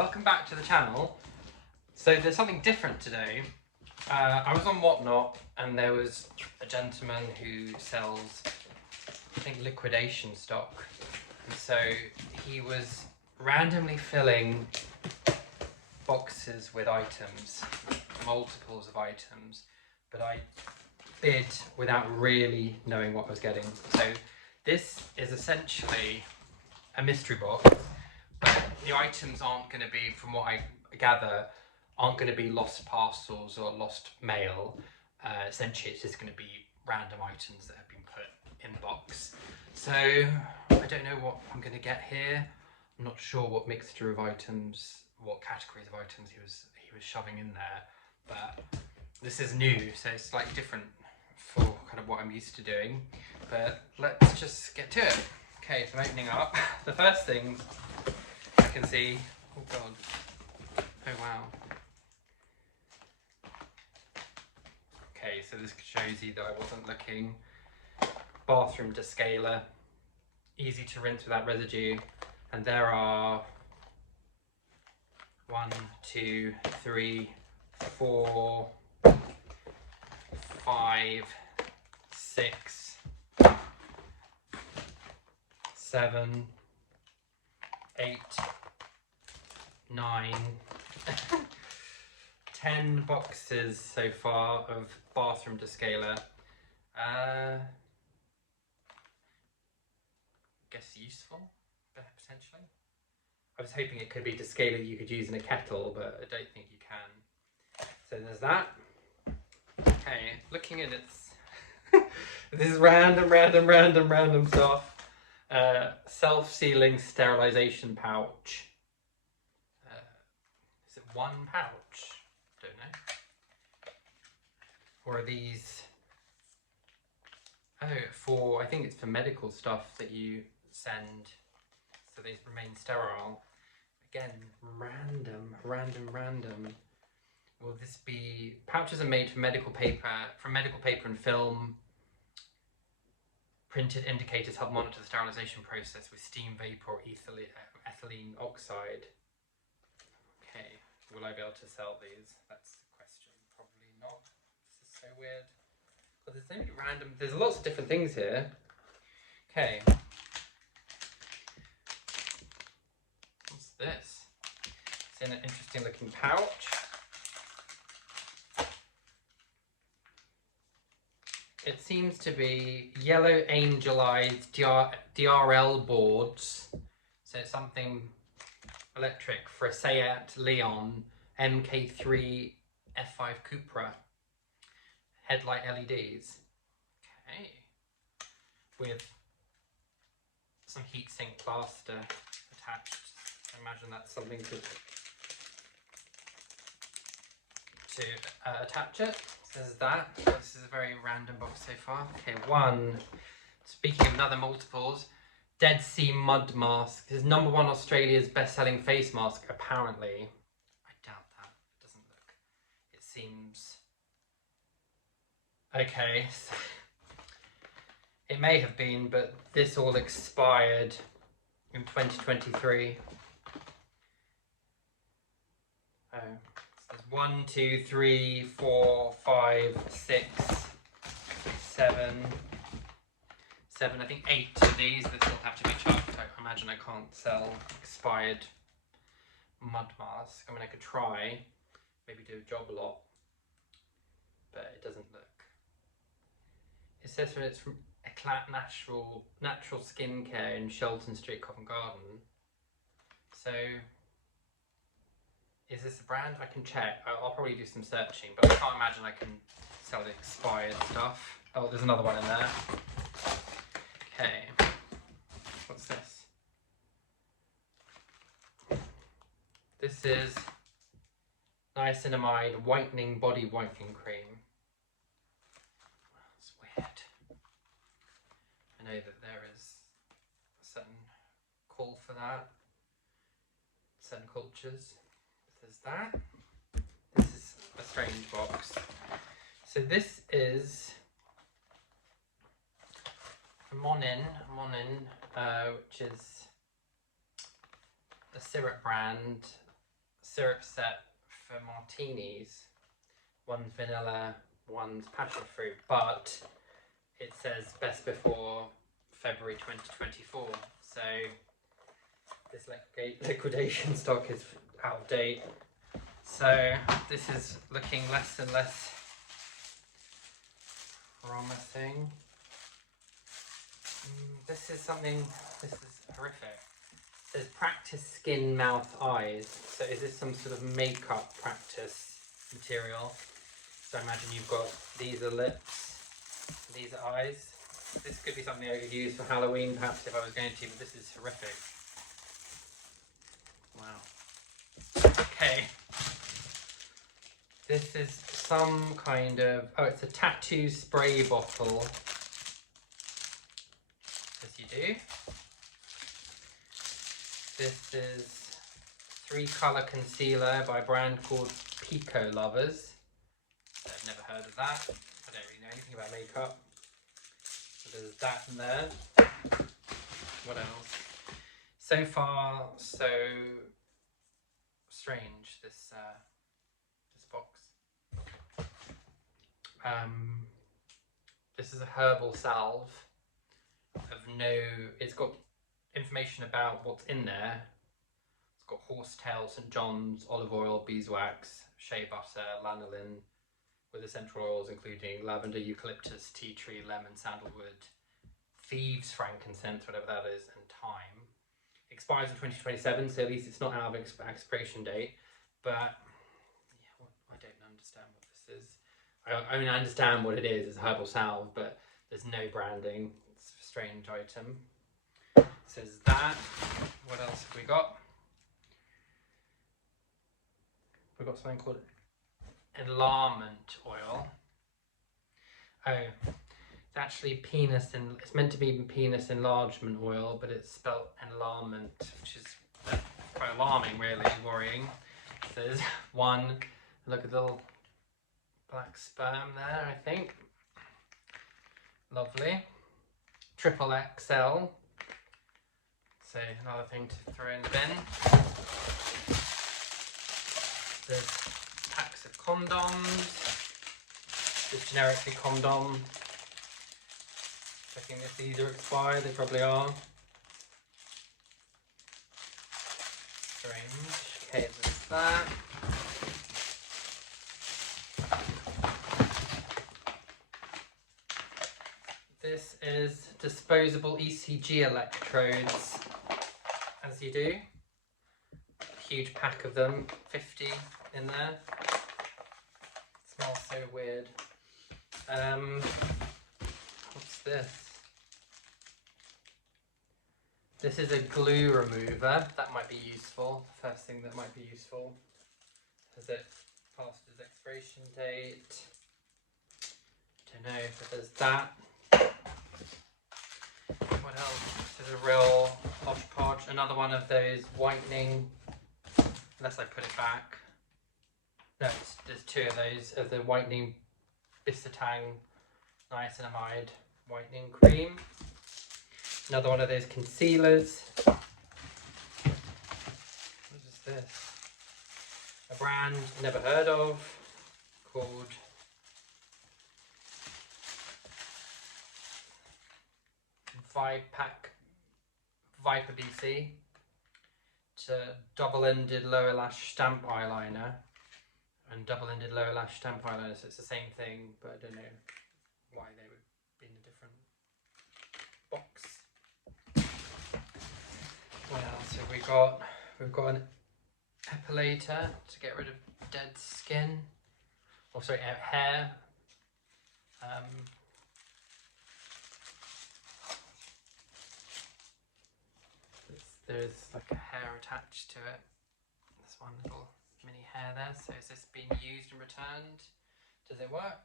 welcome back to the channel. So there's something different today. I was on Whatnot and there was a gentleman who sells, I think, liquidation stock. And so he was randomly filling boxes with items, multiples of items, but I bid without really knowing what I was getting. So this is essentially a mystery box, but the items aren't going to be, from what I gather, aren't going to be lost parcels or lost mail. Essentially it's just going to be random items that have been put in the box. So I don't know what I'm going to get here. I'm not sure what mixture of items, what categories of items he was shoving in there, but this is new, so it's slightly different for kind of what I'm used to doing. But let's just get to it. Okay, so I'm opening up. The first thing I can see, oh god, oh wow. Okay, so this shows you that I wasn't looking. Bathroom descaler, easy to rinse without residue, and there are 1, 2, 3, 4, 5, 6, 7, 8, 9, 10 boxes so far of bathroom descaler. Guess useful, potentially. I was hoping it could be descaler you could use in a kettle, but I don't think you can. So there's that. Okay, looking at its this is random stuff. Self-sealing sterilisation pouch. Is it one pouch? Don't know. Or are these? Oh, I think it's for medical stuff that you send, so they remain sterile. Again, random. Will this be, pouches are made from medical paper and film. Printed indicators help monitor the sterilisation process with steam vapor or ethylene oxide. Okay, will I be able to sell these? That's the question. Probably not. This is so weird. But there's so many random, there's lots of different things here. Okay. What's this? It's in an interesting looking pouch. It seems to be yellow angelized DRL boards. So it's something electric for a Seat Leon MK3 F5 Cupra. Headlight LEDs. Okay. With some heatsink plaster attached. I imagine that's something to attach it. So there's that. This is a very random box so far. Okay, one. Speaking of another multiples, Dead Sea Mud Mask. This is #1 Australia's best-selling face mask, apparently. I doubt that. It doesn't look. It seems. Okay. It may have been, but this all expired in 2023. Oh. There's 1, 2, 3, 4, 5, 6, 7, I think 8 of these that still have to be chucked. I imagine I can't sell expired mud mask. I mean, I could try, maybe do a job a lot, but it doesn't look. It says it's from Eclat Natural Skincare in Shelton Street, Covent Garden. So, is this a brand? I can check. I'll probably do some searching, but I can't imagine I can sell the expired stuff. Oh, there's another one in there. Okay. What's this? This is niacinamide whitening body whitening cream. That's weird. I know that there is a certain call for that. Certain cultures. There's that. This is a strange box. So this is Monin, which is a syrup brand. syrup set for martinis. One's vanilla, one's passion fruit, but it says best before February 2024. So this liquidation stock is out of date. So this is looking less and less promising. This is horrific. It says practice skin, mouth, eyes. So is this some sort of makeup practice material? So I imagine you've got, these are lips, these are eyes. This could be something I could use for Halloween perhaps if I was going to, but this is horrific. Wow. Okay. This is some kind of, oh, it's a tattoo spray bottle. As you do. This is 3-colour concealer by a brand called Pico Lovers. I've never heard of that. I don't really know anything about makeup. So there's that in there. What else? So far, so strange, this box. This is a herbal salve of it's got information about what's in there. It's got horsetail, St. John's, olive oil, beeswax, shea butter, lanolin, with essential oils including lavender, eucalyptus, tea tree, lemon, sandalwood, thieves' frankincense, whatever that is, and thyme. Expires in 2027, so at least it's not out of expiration date. But yeah, well, I don't understand what this is. I mean, I understand what it is. It's a herbal salve, but there's no branding. It's a strange item. It says that. What else have we got? We've got something called Enlarment oil. Oh, it's actually it's meant to be penis enlargement oil, but it's spelled enlarment, which is quite alarming, really, worrying. So there's one, look at the little black sperm there, I think. Lovely. Triple XL. So another thing to throw in the bin. There's packs of condoms. Just generically condom. Checking if these are expired, they probably are. Strange. Okay, there's that. This is disposable ECG electrodes, as you do. Huge pack of them, 50 in there. Smells so weird. What's this? This is a glue remover. That might be useful. The first thing that might be useful. Has it passed its expiration date? Don't know, but there's that. What else? This is a real hodgepodge. Another one of those whitening, unless I put it back. No, there's two of those, of the whitening Bisatang niacinamide whitening cream. Another one of those concealers. What is this? A brand never heard of called Viper BC. It's a double-ended lower lash stamp eyeliner and double-ended lower lash stamp eyeliner, so it's the same thing, but I don't know why they would be in a different box. What else have we got? We've got an epilator to get rid of dead skin, or sorry, hair. There's like a hair attached to it. There's one little mini hair there. So is this being used and returned? Does it work?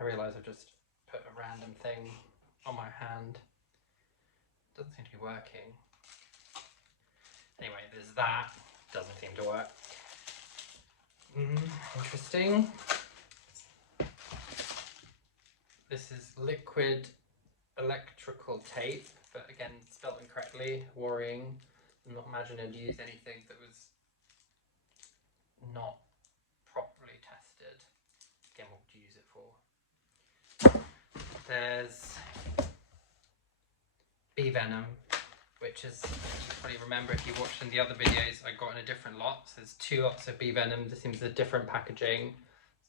I realise I've just put a random thing on my hand. Doesn't seem to be working. Anyway, there's that. Doesn't seem to work. Interesting. This is liquid electrical tape, but again spelled incorrectly, worrying. I'm not imagining I'd use anything that was not properly tested. Again, what would you use it for? There's bee venom, which is, you probably remember if you watched in the other videos, I got in a different lot. So there's 2 lots of bee venom. This seems a different packaging.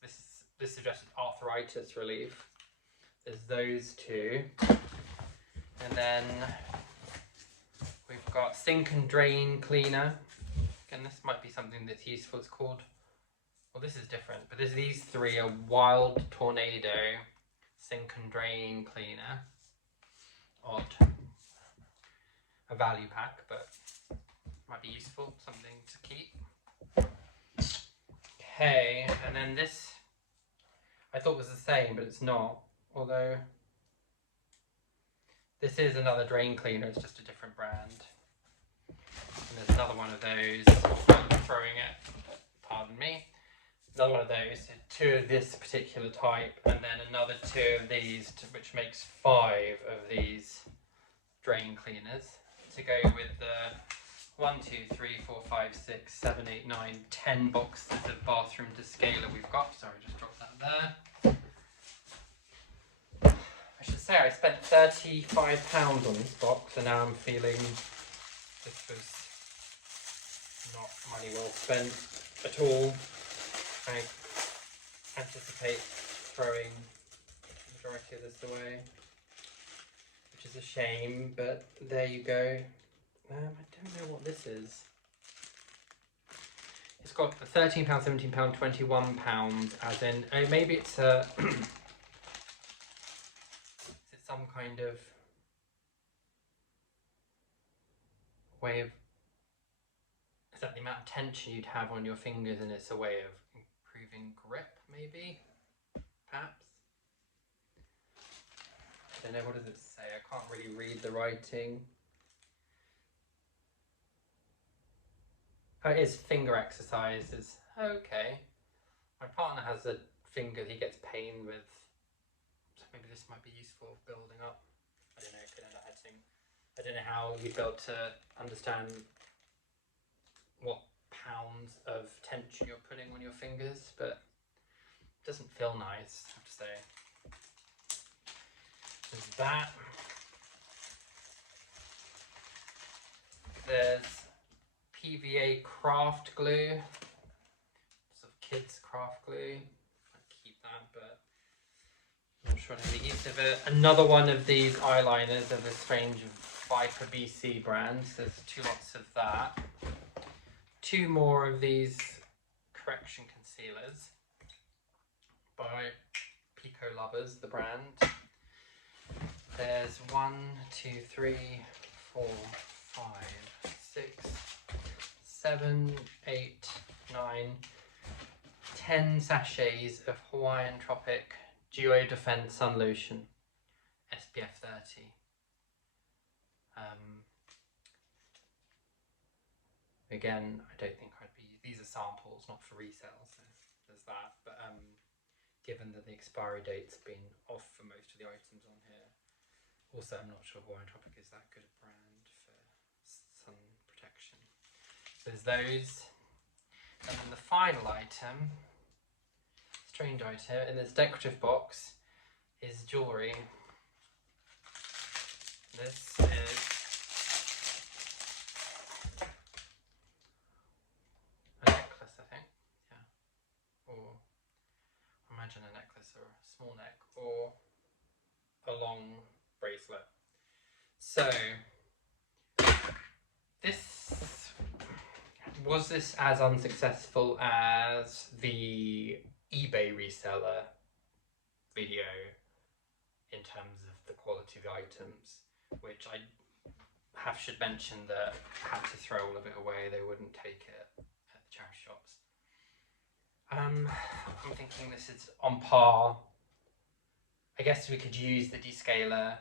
This is just arthritis relief. There's those 2. And then we've got sink and drain cleaner. Again, this might be something that's useful. It's called, well, this is different, but these 3 are Wild Tornado sink and drain cleaner. Odd. A value pack, but might be useful, something to keep. Okay, and then this I thought was the same, but it's not. Although this is another drain cleaner, it's just a different brand. And there's another one of those. I'm throwing it, pardon me. Another one of those, 2 of this particular type, and then another 2 of these, which makes 5 of these drain cleaners to go with the 1, 2, 3, 4, 5, 6, 7, 8, 9, 10 boxes of bathroom descaler we've got. Sorry, just dropped that there. I should say I spent £35 on this box, and now I'm feeling this was not money well spent at all. I anticipate throwing the majority of this away, which is a shame, but there you go. I don't know what this is. It's got £13, £17, £21, as in, oh, maybe it's a, is it some kind of way of, is that the amount of tension you'd have on your fingers and it's a way of improving grip, maybe? Perhaps? I don't know, what does it say? I can't really read the writing. Oh, it is finger exercises. Okay. My partner has a finger he gets pain with, so maybe this might be useful building up. I don't know, it could end up hitting. I don't know how you'd be able to understand what pounds of tension you're putting on your fingers, but it doesn't feel nice, I have to say. There's that. There's PVA craft glue, sort of kids craft glue. I'd keep that, but I'm not sure I have the use of it. Another one of these eyeliners of a strange Viper BC brand. So there's 2 lots of that. 2 more of these correction concealers by Pico Lovers, the brand. There's 1, 2, 3, 4, 5, 6, 7, 8, 9, 10 sachets of Hawaiian Tropic Geo Defense Sun Lotion, SPF 30. Again, I don't think I'd be, these are samples, not for resale, so there's that. But given that the expiry date's been off for most of the items on here, also I'm not sure Hawaiian Tropic is that good a brand for sun protection. So there's those. And then the final item, strange item, in this decorative box is jewellery. This is a necklace, I think. Yeah. Or imagine a necklace or a small neck or a long bracelet. So was this as unsuccessful as the eBay reseller video in terms of the quality of the items, which I should mention that I had to throw all of it away. They wouldn't take it at the charity shops. I'm thinking this is on par. I guess we could use the descaler.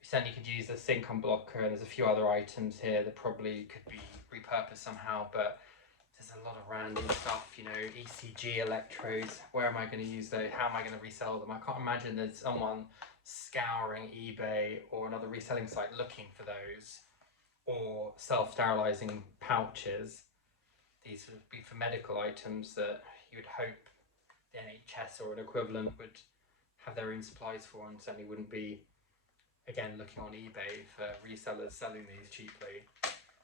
We certainly could use the sink unblocker, and there's a few other items here that probably could be repurposed somehow, but there's a lot of random stuff, you know, ECG electrodes. Where am I going to use those? How am I going to resell them? I can't imagine there's someone scouring eBay or another reselling site looking for those. or self-sterilising pouches. These would be for medical items that you would hope the NHS or an equivalent would have their own supplies for, and certainly wouldn't be, again, looking on eBay for resellers selling these cheaply.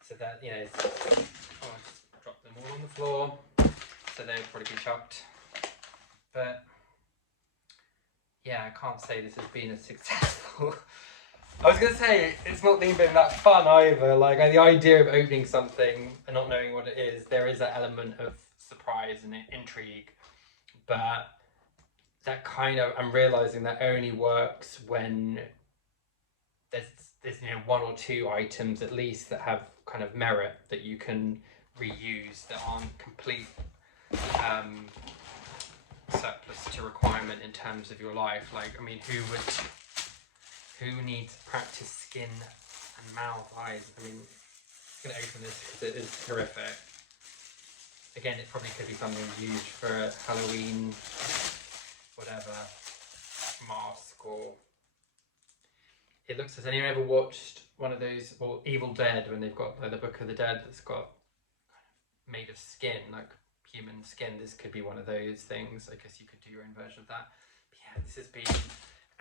So that, you know, I'll just drop them all on the floor, so they'd probably be chucked. But yeah, I can't say this has been a successful. I was going to say, it's not been that fun either. Like, the idea of opening something and not knowing what it is, there is that element of surprise and intrigue. But that kind of, I'm realising that only works when there's you know, one or two items at least that have kind of merit that you can reuse, that aren't complete surplus to requirement in terms of your life. Like, I mean, who needs practice skin and mouth, eyes? I mean, I'm going to open this because it is horrific. Again, it probably could be something used for a Halloween, whatever, mask, or... It looks as anyone ever watched one of those, or Evil Dead, when they've got the Book of the Dead that's got kind of made of skin, like human skin. This could be one of those things. I guess you could do your own version of that. But yeah, this has been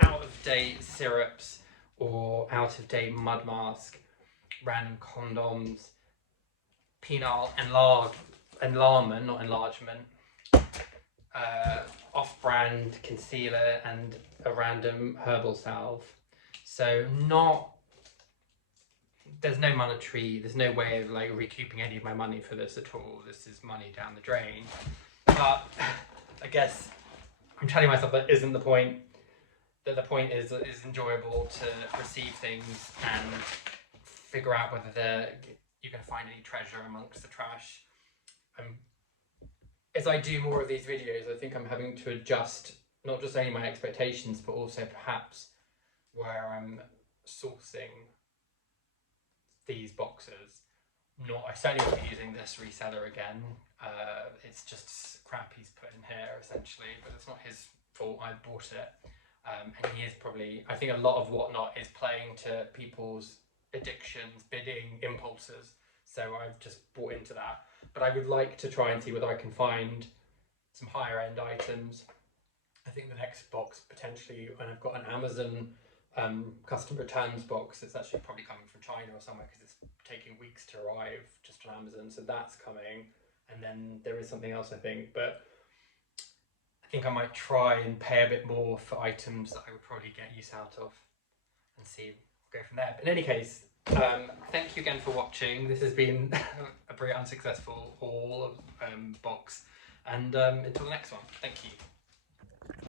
out-of-date syrups or out-of-date mud mask, random condoms, penile enlarment, not enlargement, off-brand concealer, and a random herbal salve. So there's no way of like recouping any of my money for this at all. This is money down the drain. But I guess I'm telling myself that isn't the point. That the point is that it's enjoyable to receive things and figure out whether you're going to find any treasure amongst the trash. As I do more of these videos, I think I'm having to adjust not just only my expectations, but also perhaps where I'm sourcing these boxes. I certainly won't be using this reseller again. It's just crap he's put in here, essentially, but it's not his fault. I bought it. And he is probably, I think a lot of Whatnot is playing to people's addictions, bidding impulses. So I've just bought into that. But I would like to try and see whether I can find some higher end items. I think the next box potentially, when I've got an Amazon custom returns box, it's actually probably coming from China or somewhere, because it's taking weeks to arrive just on Amazon. So that's coming. And then there is something else, I think. But I think I might try and pay a bit more for items that I would probably get use out of, and see, go from there. But in any case, thank you again for watching. This has been a very unsuccessful haul of box, and until the next one, thank you.